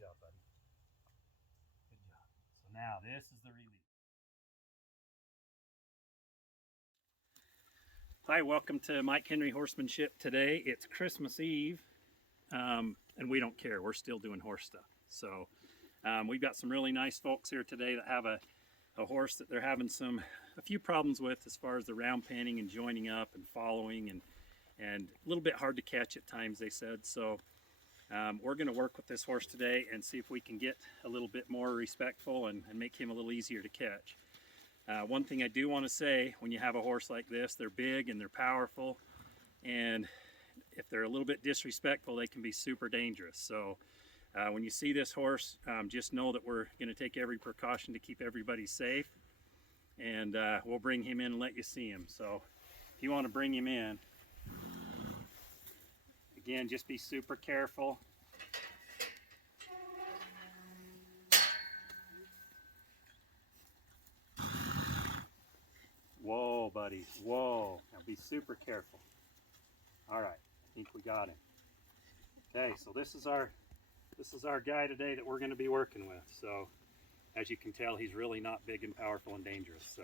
job, buddy. Good job. So now this is the release. Hi, welcome to Mike Henry Horsemanship. Today it's Christmas Eve, and we don't care. We're still doing horse stuff. So we've got some really nice folks here today that have a horse that they're having a few problems with as far as the round panning and joining up and following and a little bit hard to catch at times, they said. So we're going to work with this horse today and see if we can get a little bit more respectful and make him a little easier to catch. One thing I do want to say, when you have a horse like this, they're big and they're powerful, and if they're a little bit disrespectful, they can be super dangerous. So when you see this horse, just know that we're going to take every precaution to keep everybody safe, and we'll bring him in and let you see him. So if you want to bring him in, again, just be super careful. Whoa, buddy, whoa. Now be super careful. All right, I think we got him. Okay, so this is our guy today that we're going to be working with. So as you can tell, he's really not big and powerful and dangerous. So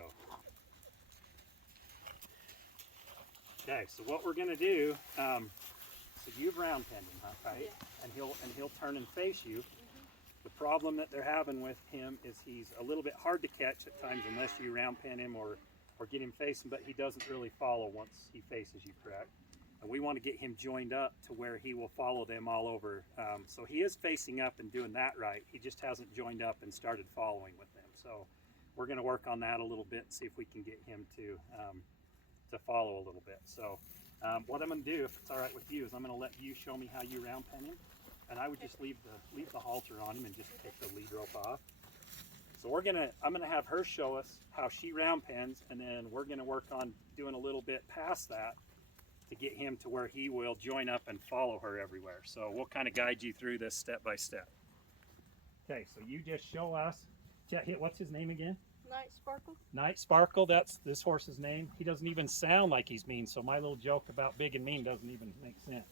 okay, so what we're going to do, so you've round penned him, huh, right? Yeah. And he'll turn and face you. The problem that they're having with him is he's a little bit hard to catch at times unless you round pen him or get him facing, but he doesn't really follow once he faces you, correct? And we want to get him joined up to where he will follow them all over. So he is facing up and doing that right. He just hasn't joined up and started following with them. So we're going to work on that a little bit and see if we can get him to follow a little bit. So what I'm going to do, if it's all right with you, is I'm going to let you show me how you round pen him. And I would just leave the halter on him and just take the lead rope off. So I'm gonna have her show us how she round pens, and then we're gonna work on doing a little bit past that to get him to where he will join up and follow her everywhere. So we'll kind of guide you through this step by step. Okay, so you just show us. What's his name again? Night Sparkle. Night Sparkle. That's this horse's name. He doesn't even sound like he's mean, so my little joke about big and mean doesn't even make sense.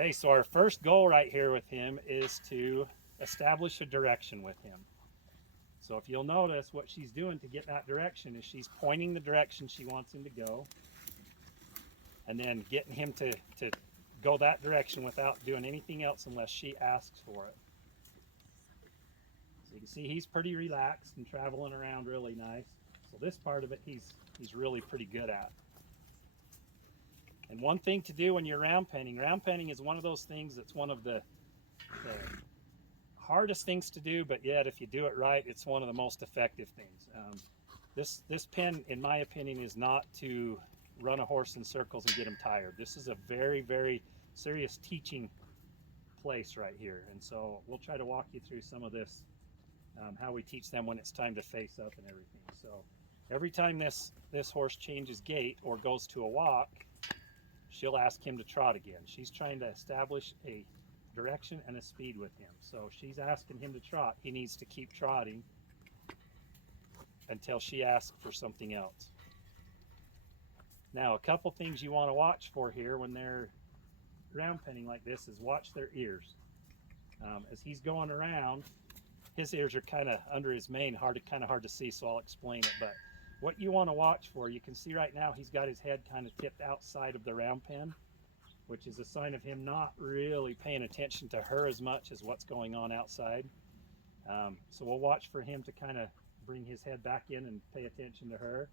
Okay, so our first goal right here with him is to establish a direction with him. So if you'll notice, what she's doing to get that direction is she's pointing the direction she wants him to go, and then getting him to go that direction without doing anything else unless she asks for it. So you can see he's pretty relaxed and traveling around really nice. So this part of it he's really pretty good at. And one thing to do when you're round penning is one of those things that's one of the hardest things to do, but yet if you do it right, it's one of the most effective things. This pen, in my opinion, is not to run a horse in circles and get him tired. This is a very, very serious teaching place right here. And so we'll try to walk you through some of this, how we teach them when it's time to face up and everything. So every time this horse changes gait or goes to a walk, she'll ask him to trot again. She's trying to establish a direction and a speed with him. So she's asking him to trot. He needs to keep trotting until she asks for something else. Now, a couple things you want to watch for here when they're round penning like this is watch their ears. As he's going around, his ears are kind of under his mane, kind of hard to see, so I'll explain it. But what you want to watch for, you can see right now he's got his head kind of tipped outside of the round pen, which is a sign of him not really paying attention to her as much as what's going on outside. So we'll watch for him to kind of bring his head back in and pay attention to her.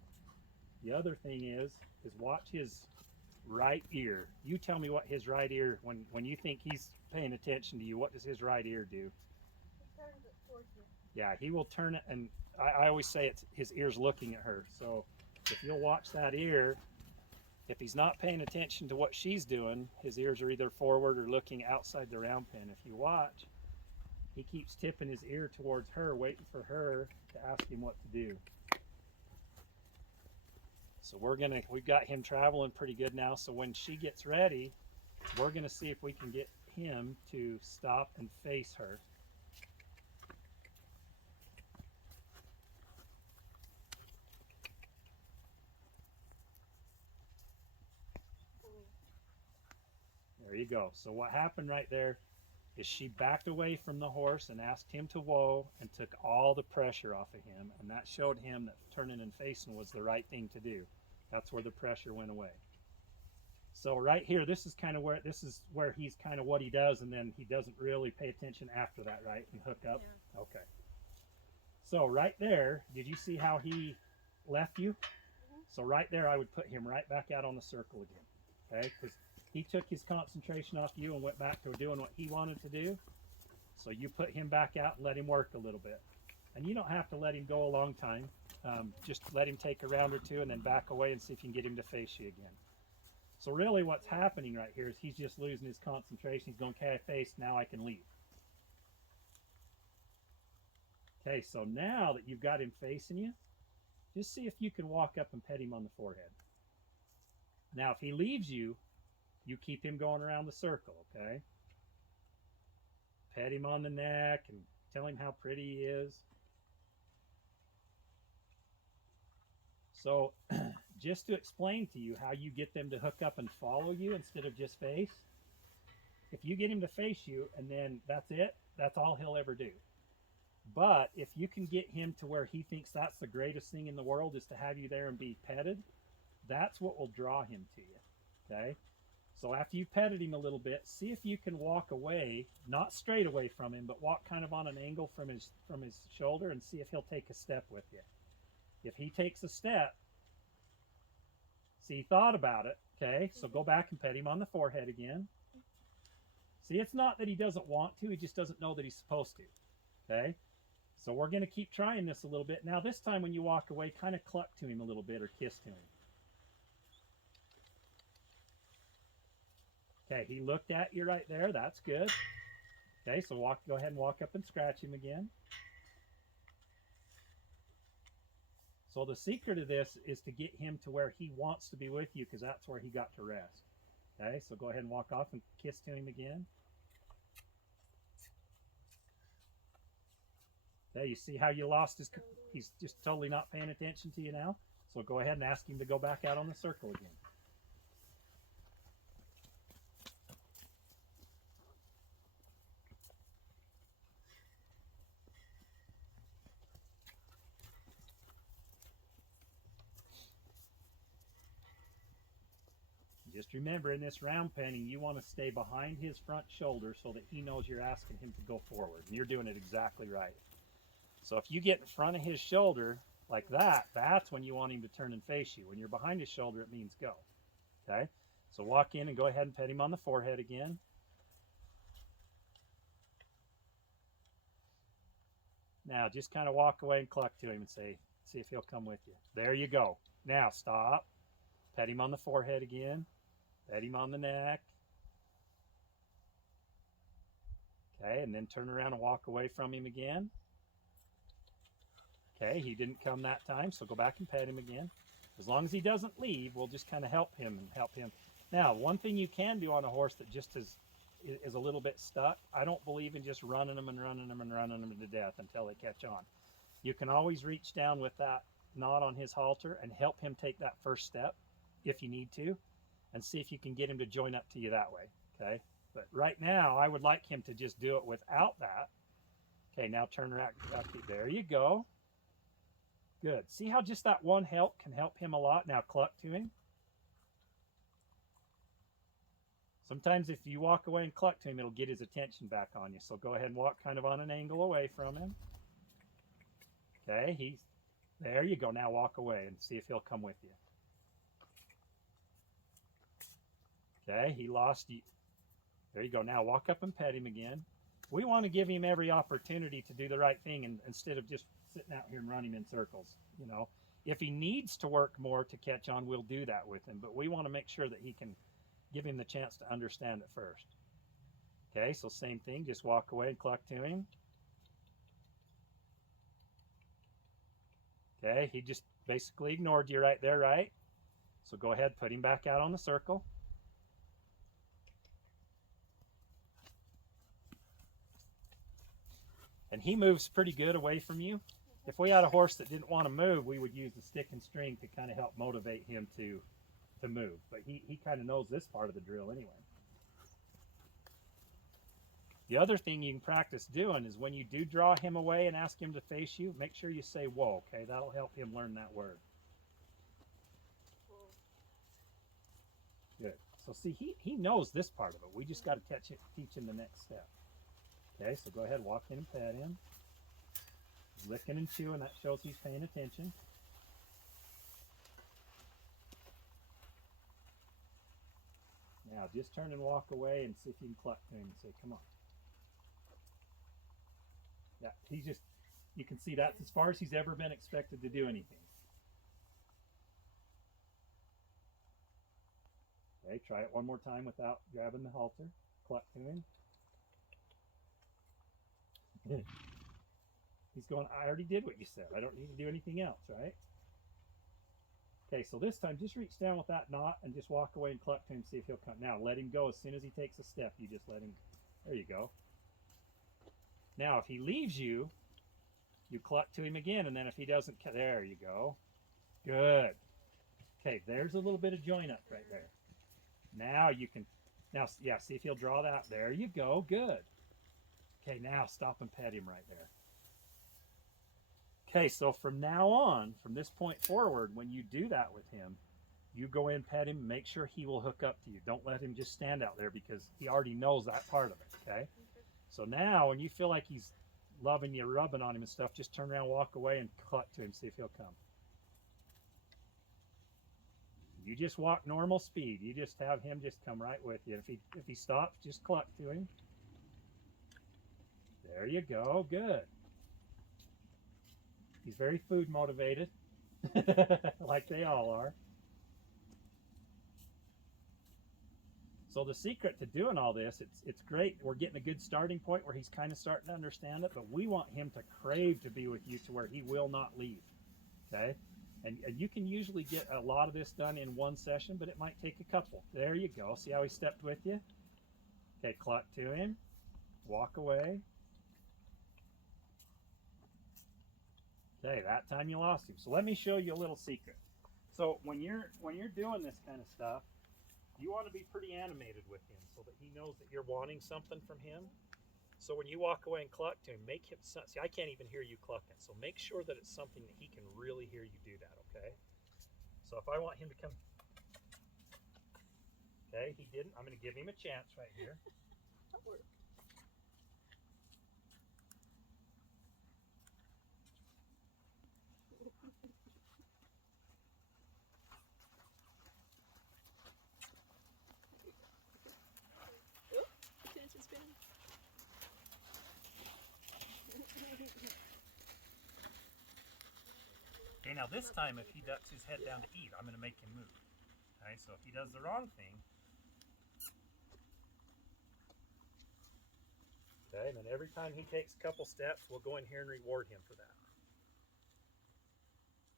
The other thing is watch his right ear. You tell me what his right ear, when you think he's paying attention to you, what does his right ear do? He turns it towards you. Yeah, he will turn it, and I always say it's his ear's looking at her. So if you'll watch that ear, if he's not paying attention to what she's doing, his ears are either forward or looking outside the round pen. If you watch, he keeps tipping his ear towards her, waiting for her to ask him what to do. So we've got him traveling pretty good now. So when she gets ready, we're gonna see if we can get him to stop and face her. There you go. So what happened right there is she backed away from the horse and asked him to whoa and took all the pressure off of him. And that showed him that turning and facing was the right thing to do. That's where the pressure went away. So right here, this is where he's kind of what he does, and then he doesn't really pay attention after that, right? And hook up. Yeah. Okay. So right there, did you see how he left you? Mm-hmm. So right there, I would put him right back out on the circle again, okay? Because he took his concentration off you and went back to doing what he wanted to do. So you put him back out and let him work a little bit. And you don't have to let him go a long time. Just let him take a round or two and then back away and see if you can get him to face you again. So really what's happening right here is he's just losing his concentration. He's going, okay, I faced, now I can leave. Okay, so now that you've got him facing you, just see if you can walk up and pet him on the forehead. Now, if he leaves you, you keep him going around the circle, okay? Pet him on the neck and tell him how pretty he is. So, just to explain to you how you get them to hook up and follow you instead of just face, if you get him to face you and then that's it, that's all he'll ever do. But if you can get him to where he thinks that's the greatest thing in the world is to have you there and be petted, that's what will draw him to you, okay? So after you've petted him a little bit, see if you can walk away, not straight away from him, but walk kind of on an angle from his shoulder and see if he'll take a step with you. If he takes a step, see, he thought about it, okay? So go back and pet him on the forehead again. See, it's not that he doesn't want to, he just doesn't know that he's supposed to, okay? So we're going to keep trying this a little bit. Now this time when you walk away, kind of cluck to him a little bit or kiss to him. Okay, he looked at you right there. That's good. Okay, so go ahead and walk up and scratch him again. So the secret of this is to get him to where he wants to be with you because that's where he got to rest. Okay, so go ahead and walk off and kiss to him again. Okay, you see how you lost his, he's just totally not paying attention to you now. So go ahead and ask him to go back out on the circle again. Just remember, in this round penning, you want to stay behind his front shoulder so that he knows you're asking him to go forward. And you're doing it exactly right. So if you get in front of his shoulder like that, that's when you want him to turn and face you. When you're behind his shoulder, it means go. Okay? So walk in and go ahead and pet him on the forehead again. Now, just kind of walk away and cluck to him and see if he'll come with you. There you go. Now, stop. Pet him on the forehead again. Pet him on the neck. Okay, and then turn around and walk away from him again. Okay, he didn't come that time, so go back and pet him again. As long as he doesn't leave, we'll just kind of help him. Now, one thing you can do on a horse that just is a little bit stuck, I don't believe in just running them to death until they catch on. You can always reach down with that knot on his halter and help him take that first step if you need to, and see if you can get him to join up to you that way, okay? But right now, I would like him to just do it without that. Okay, now turn around. There you go. Good. See how just that one help can help him a lot? Now cluck to him. Sometimes if you walk away and cluck to him, it'll get his attention back on you. So go ahead and walk kind of on an angle away from him. Okay, there you go. Now walk away and see if he'll come with you. Okay, he lost you. There you go. Now walk up and pet him again. We want to give him every opportunity to do the right thing and instead of just sitting out here and running in circles. You know, if he needs to work more to catch on, we'll do that with him. But we want to make sure that he can give him the chance to understand it first. Okay, so same thing. Just walk away and cluck to him. Okay, he just basically ignored you right there, right? So go ahead, put him back out on the circle. And he moves pretty good away from you. If we had a horse that didn't want to move, we would use the stick and string to kind of help motivate him to move. But he kind of knows this part of the drill anyway. The other thing you can practice doing is when you do draw him away and ask him to face you, make sure you say whoa, okay? That'll help him learn that word. Good. So see, he knows this part of it. We just got to teach him the next step. Okay, so go ahead, walk in and pet him. Licking and chewing, that shows he's paying attention. Now just turn and walk away and see if you can cluck to him and say, come on. Yeah, he's just, you can see that's as far as he's ever been expected to do anything. Okay, try it one more time without grabbing the halter. Cluck to him. He's going, I already did what you said. I don't need to do anything else, right? Okay, so this time just reach down with that knot and just walk away and cluck to him, see if he'll come. Now let him go. As soon as he takes a step, you just let him. There you go. Now if he leaves you, you cluck to him again, and then if he doesn't, there you go. Good. Okay, there's a little bit of join up right there. Now you can, now, yeah, see if he'll draw that. There you go, good. Okay, now stop and pet him right there. Okay, so from now on, from this point forward, when you do that with him, you go in, pet him, make sure he will hook up to you. Don't let him just stand out there because he already knows that part of it, okay? So now when you feel like he's loving you, rubbing on him and stuff, just turn around, walk away, and cluck to him, see if he'll come. You just walk normal speed. You just have him just come right with you. If he stops, just cluck to him. There you go, good. He's very food motivated, like they all are. So the secret to doing all this, it's great. We're getting a good starting point where he's kind of starting to understand it, but we want him to crave to be with you to where he will not leave, okay? And you can usually get a lot of this done in one session, but it might take a couple. There you go. See how he stepped with you? Okay, cluck to him, walk away. Okay, that time you lost him. So let me show you a little secret. So when you're doing this kind of stuff, you want to be pretty animated with him so that he knows that you're wanting something from him. So when you walk away and cluck to him, make him, see, I can't even hear you clucking. So make sure that it's something that he can really hear you do that, okay? So if I want him to come, okay, he didn't. I'm going to give him a chance right here. That worked. Okay, now this time if he ducks his head down to eat, I'm going to make him move. Okay, so if he does the wrong thing, okay, and then every time he takes a couple steps, we'll go in here and reward him for that.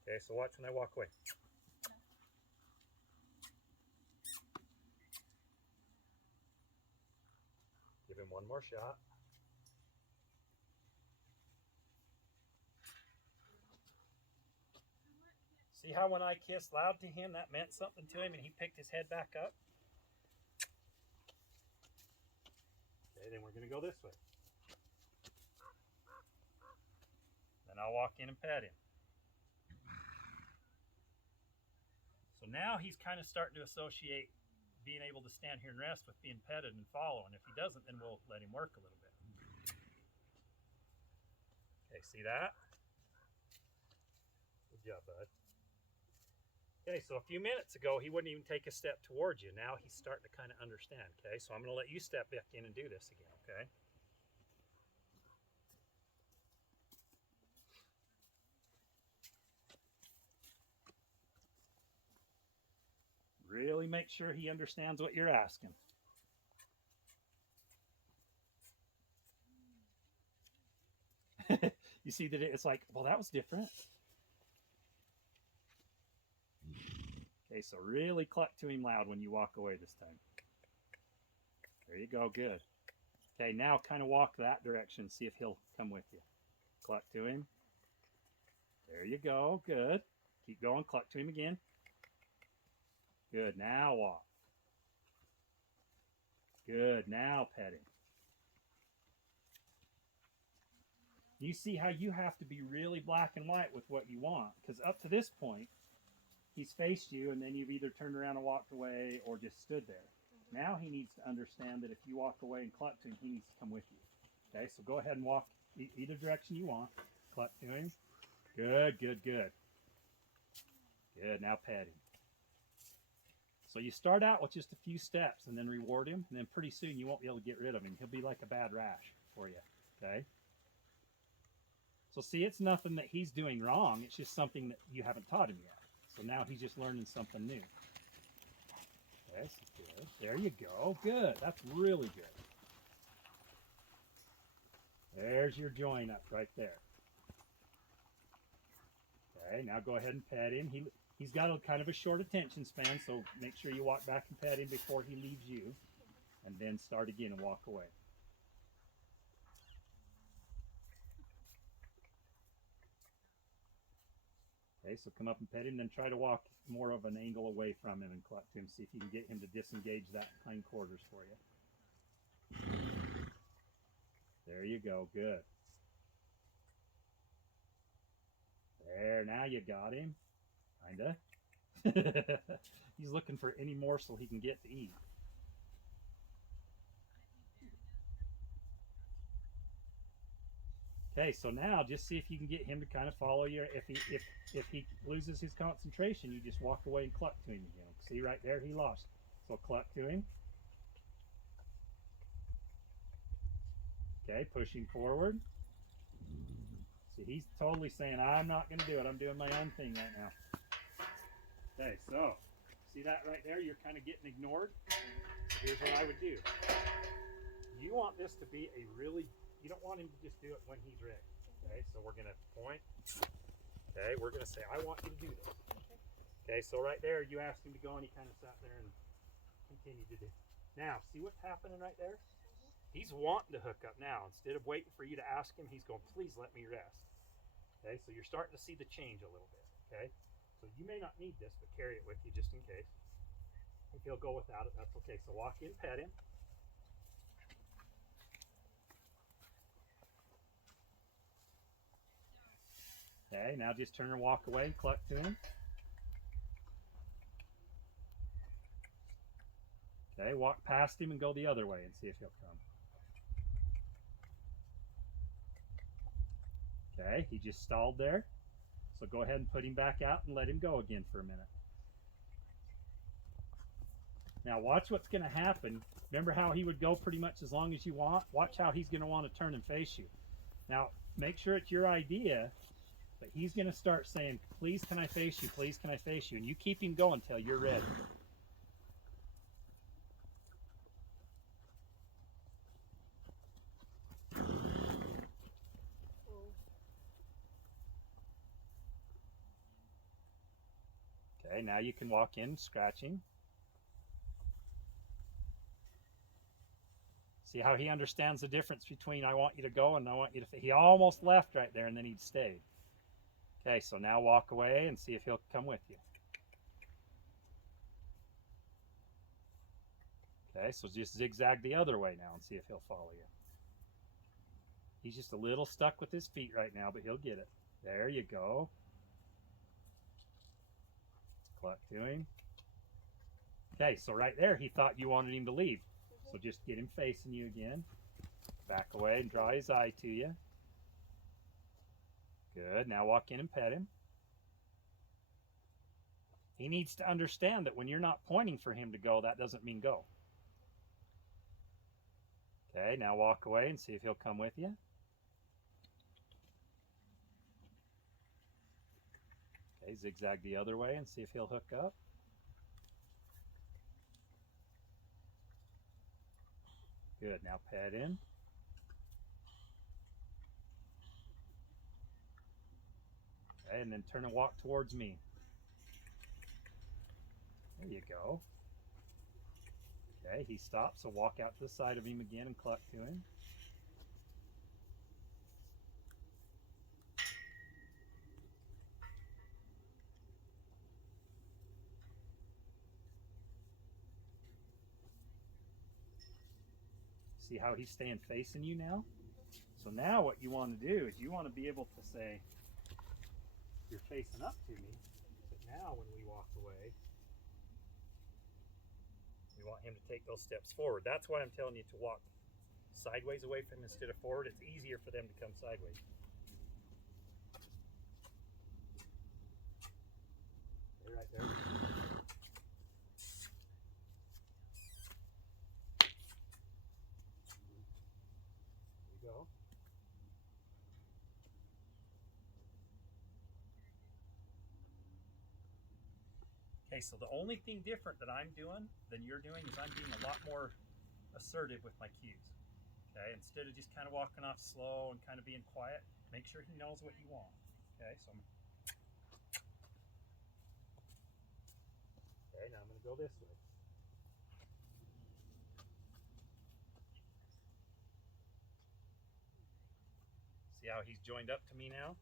Okay, so watch when I walk away. Give him one more shot. See how when I kissed loud to him, that meant something to him and he picked his head back up? Okay, then we're going to go this way. Then I'll walk in and pet him. So now he's kind of starting to associate being able to stand here and rest with being petted and follow. And if he doesn't, then we'll let him work a little bit. Okay, see that? Good job, bud. Okay, so a few minutes ago, he wouldn't even take a step towards you. Now he's starting to kind of understand, okay? So I'm going to let you step back in and do this again, okay? Really make sure he understands what you're asking. You see that it's like, well, that was different. Okay, so really cluck to him loud when you walk away this time. There you go, good. Okay, now kind of walk that direction, see if he'll come with you. Cluck to him. There you go, good. Keep going, cluck to him again. Good, now walk. Good, now pet him. You see how you have to be really black and white with what you want, because up to this point, he's faced you, and then you've either turned around and walked away or just stood there. Now he needs to understand that if you walk away and cluck to him, he needs to come with you. Okay, so go ahead and walk either direction you want. Cluck to him. Good, good, good. Good, now pet him. So you start out with just a few steps and then reward him, and then pretty soon you won't be able to get rid of him. He'll be like a bad rash for you, okay? So see, it's nothing that he's doing wrong. It's just something that you haven't taught him yet. So now he's just learning something new. Okay, so good. There you go. Good. That's really good. There's your join up right there. Okay, now go ahead and pet him. He's got a kind of a short attention span, so make sure you walk back and pet him before he leaves you, and then start again and walk away. Okay, so come up and pet him, then try to walk more of an angle away from him and cluck to him. See if you can get him to disengage that hind quarters for you. There you go, good. There, now you got him. Kinda. He's looking for any morsel he can get to eat. Okay, so now just see if you can get him to kind of follow you. If he loses his concentration, you just walk away and cluck to him again. See right there, he lost. So cluck to him. Okay, push him forward. See, he's totally saying, I'm not going to do it. I'm doing my own thing right now. Okay, so see that right there? You're kind of getting ignored. So here's what I would do. You want this to be a really, you don't want him to just do it when he's ready. Okay, so we're going to point. Okay, we're going to say, I want you to do this. Okay, so right there, you asked him to go and he kind of sat there and continued to do. Now, see what's happening right there? He's wanting to hook up now. Instead of waiting for you to ask him, he's going, please let me rest. Okay, so you're starting to see the change a little bit. Okay, so you may not need this, but carry it with you just in case. If he'll go without it, that's okay. So walk in, pet him. Okay, now just turn and walk away and cluck to him. Okay, walk past him and go the other way and see if he'll come. Okay, he just stalled there. So go ahead and put him back out and let him go again for a minute. Now watch what's going to happen. Remember how he would go pretty much as long as you want? Watch how he's going to want to turn and face you. Now make sure it's your idea, but he's going to start saying, please can I face you, please can I face you? And you keep him going until you're ready. Okay, now you can walk in, scratching. See how he understands the difference between I want you to go and I want you to. He almost left right there and then he'd stayed. Okay, so now walk away and see if he'll come with you. Okay, so just zigzag the other way now and see if he'll follow you. He's just a little stuck with his feet right now, but he'll get it. There you go. Cluck to him. Okay, so right there he thought you wanted him to leave. So just get him facing you again. Back away and draw his eye to you. Good. Now walk in and pet him. He needs to understand that when you're not pointing for him to go, that doesn't mean go. Okay, now walk away and see if he'll come with you. Okay, zigzag the other way and see if he'll hook up. Good, now pet in. Okay, and then turn and walk towards me. There you go. Okay, he stops, so walk out to the side of him again and cluck to him. See how he's staying facing you now? So now what you want to do is you want to be able to say, you're facing up to me, but now when we walk away, we want him to take those steps forward. That's why I'm telling you to walk sideways away from him instead of forward. It's easier for them to come sideways. Stay right there. There you go. Okay, so the only thing different that I'm doing than you're doing is I'm being a lot more assertive with my cues. Okay, instead of just kind of walking off slow and kind of being quiet, make sure he knows what you want. Okay, so okay, now I'm going to go this way. See how he's joined up to me now?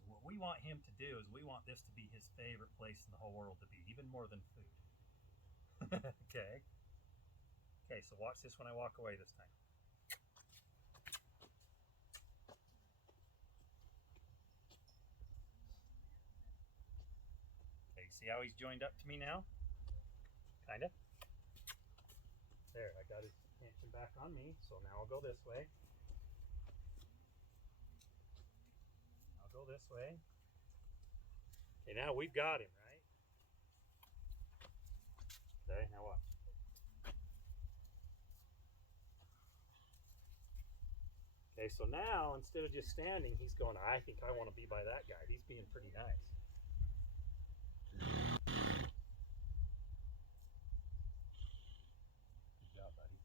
So what we want him to do is we want this to be his favorite place in the whole world to be, even more than food. Okay. Okay, so watch this when I walk away this time. Okay, see how he's joined up to me now? Kinda. There, I got his attention back on me, so now I'll go this way. I'll go this way. Okay, now we've got him, right? Okay, now watch. Okay, so now instead of just standing, he's going, I think I want to be by that guy. He's being pretty nice. Good job, buddy.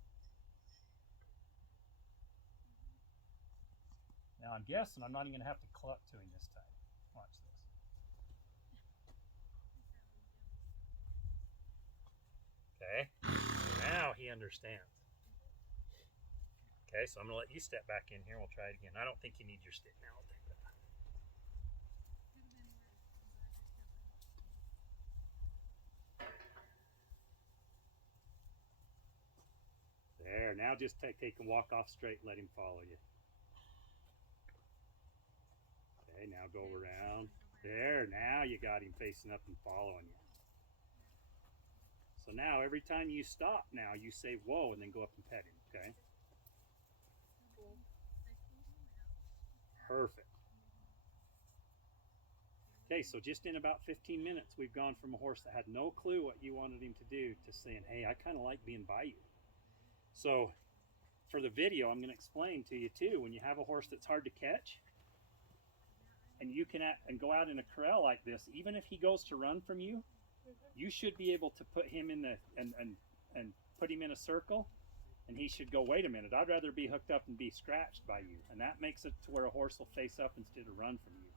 Now I'm guessing I'm not even going to have to cluck to him this time. Watch this. Okay, so now he understands. Okay, so I'm going to let you step back in here. We'll try it again. I don't think you need your stick now. I'll take that. There, now just take and walk off straight and let him follow you. Okay, now go around. There, now you got him facing up and following you. So now every time you stop now, you say whoa and then go up and pet him, okay? Perfect. Okay, so just in about 15 minutes, we've gone from a horse that had no clue what you wanted him to do to saying, hey, I kind of like being by you. So for the video, I'm going to explain to you too, when you have a horse that's hard to catch, and you can go out in a corral like this, even if he goes to run from you, you should be able to put him in the and put him in a circle, and he should go, wait a minute, I'd rather be hooked up and be scratched by you. And that makes it to where a horse will face up instead of run from you.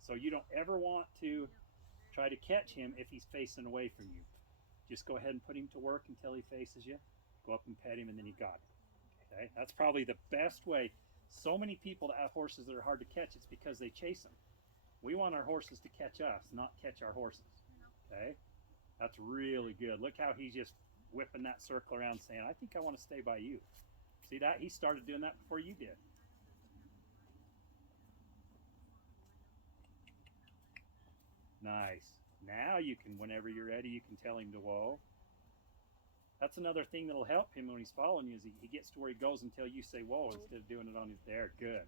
So you don't ever want to try to catch him if he's facing away from you. Just go ahead and put him to work until he faces you. Go up and pet him, and then you got him. Okay, that's probably the best way. So many people that have horses that are hard to catch, it's because they chase them. We want our horses to catch us, not catch our horses. Okay, that's really good. Look how he's just whipping that circle around saying, I think I want to stay by you. See that? He started doing that before you did. Nice. Now you can, whenever you're ready, you can tell him to whoa. That's another thing that'll help him when he's following you is he gets to where he goes until you say whoa instead of doing it on his there. Good.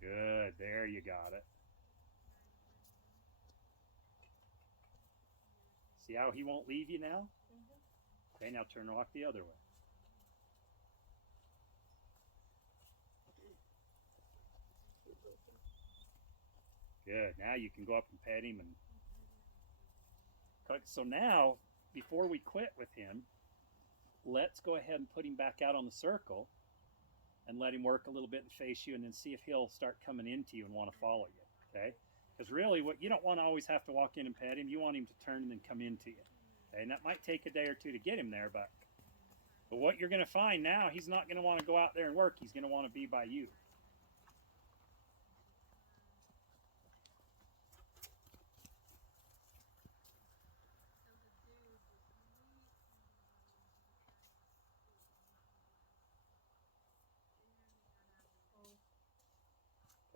Good. There you got it. See how he won't leave you now? Okay, now turn and walk the other way. Good. Now you can go up and pet him. So now, before we quit with him, let's go ahead and put him back out on the circle and let him work a little bit and face you, and then see if he'll start coming into you and want to follow you. Okay? Because really, what you don't want to always have to walk in and pet him. You want him to turn and then come into you. Okay? And that might take a day or two to get him there, but But what you're going to find now, he's not going to want to go out there and work. He's going to want to be by you.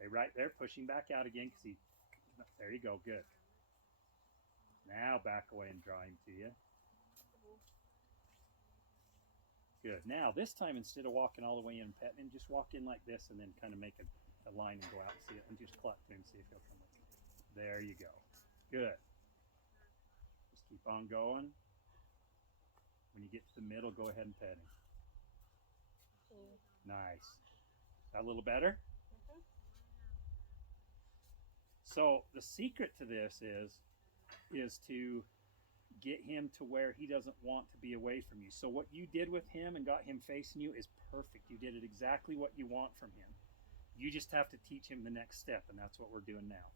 Okay, right there, pushing back out again because he. There you go, good. Now back away and draw him to you. Good. Now this time, instead of walking all the way in and petting him, just walk in like this and then kind of make a line and go out and see it, and just cluck to him, see if he'll come with you. There you go. Good. Just keep on going. When you get to the middle, go ahead and pet him. Nice. That a little better? So the secret to this is to get him to where he doesn't want to be away from you. So what you did with him and got him facing you is perfect. You did it exactly what you want from him. You just have to teach him the next step, and that's what we're doing now.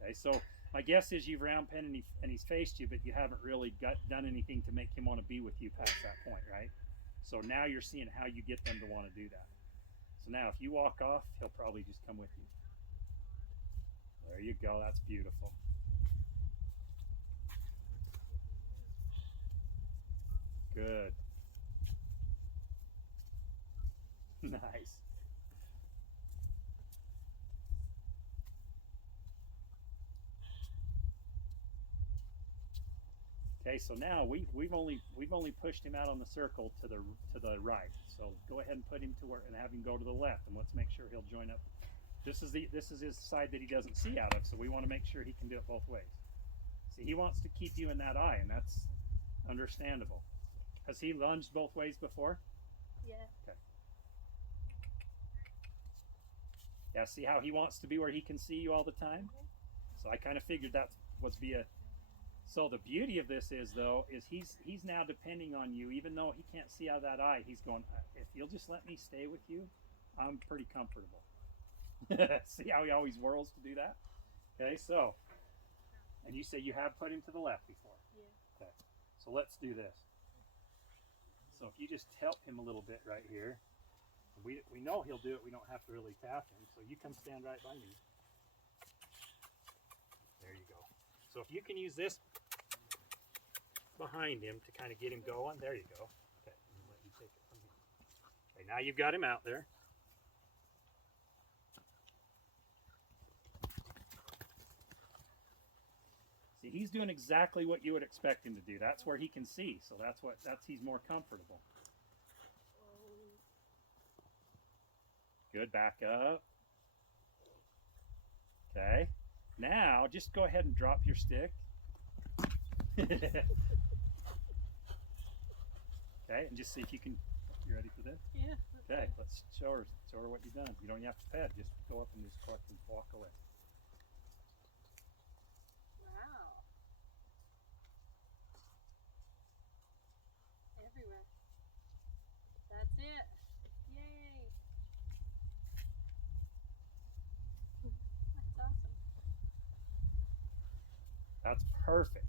Okay, so my guess is you've round penned and he's faced you, but you haven't really done anything to make him want to be with you past that point, right? So now you're seeing how you get them to want to do that. So now if you walk off, he'll probably just come with you. There you go. That's beautiful. Good. Nice. Okay, so now we've only pushed him out on the circle to the right. So go ahead and put him to where and have him go to the left, and let's make sure he'll join up. This is his side that he doesn't see out of, so we want to make sure he can do it both ways. See, he wants to keep you in that eye, and that's understandable. Has he lunged both ways before? Yeah. Okay. Yeah, see how he wants to be where he can see you all the time? So I kind of figured that was via. So the beauty of this is, though, is he's now depending on you, even though he can't see out of that eye. He's going, if you'll just let me stay with you, I'm pretty comfortable. See how he always whirls to do that? Okay, so, and you say you have put him to the left before? Yeah. Okay, so let's do this. So if you just help him a little bit right here, we know he'll do it. We don't have to really tap him. So you come stand right by me. There you go. So if you can use this behind him to kind of get him going, there you go. Okay, I'm gonna let you take it from here. Okay, now you've got him out there. See, he's doing exactly what you would expect him to do. That's where he can see, so he's more comfortable. Good, back up. Okay. Now, just go ahead and drop your stick. Okay, and just see if you can. You ready for this? Yeah. Okay, let's show her what you've done. You don't even have to pet. Just go up and just collect and walk away. Wow. Everywhere. That's it. Yay. That's awesome. That's perfect.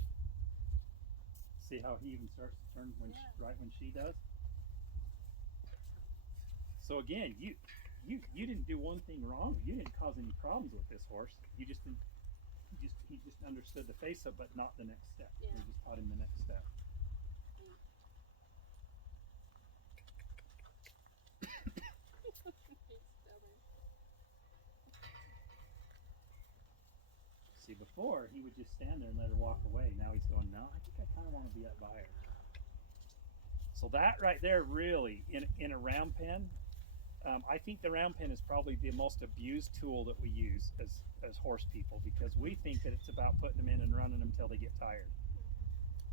See how he even starts to turn right when she does? So again, you didn't do one thing wrong. You didn't cause any problems with this horse. You just didn't. He just understood the face up, but not the next step. Yeah. You just taught him the next step. See, before he would just stand there and let her walk away. Now he's going, no, I think I kind of want to be up by her. So that right there, really, in a round pen, I think the round pen is probably the most abused tool that we use as horse people, because we think that it's about putting them in and running them until they get tired.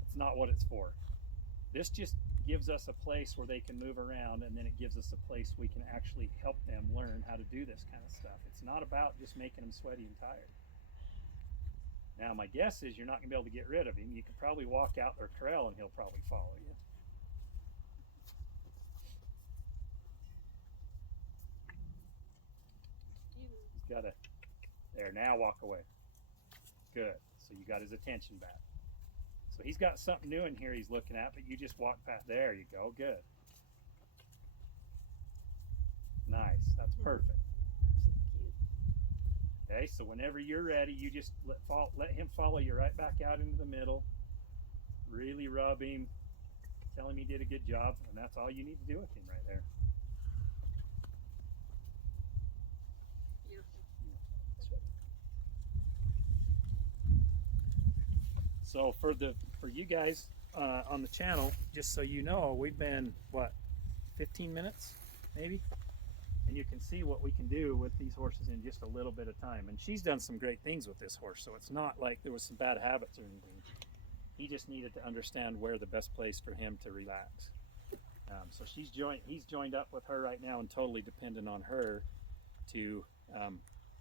It's not what it's for. This just gives us a place where they can move around, and then it gives us a place we can actually help them learn how to do this kind of stuff. It's not about just making them sweaty and tired. Now, my guess is you're not going to be able to get rid of him. You could probably walk out their corral and he'll probably follow you. He's got to, there, now walk away. Good. So you got his attention back. So he's got something new in here he's looking at, but you just walk past. There you go. Good. Nice. That's perfect. So cute. Okay, so whenever you're ready, you just let him follow you right back out into the middle. Really rub him, tell him he did a good job, and that's all you need to do with him right there. Beautiful. So for you guys on the channel, just so you know, we've been what, 15 minutes maybe, and you can see what we can do with these horses in just a little bit of time. And she's done some great things with this horse, so it's not like there was some bad habits or anything. He just needed to understand where the best place for him to relax. So he's joined up with her right now and totally dependent on her to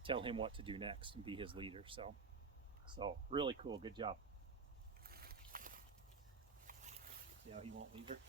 tell him what to do next and be his leader. So really cool. Good job. See how he won't leave her?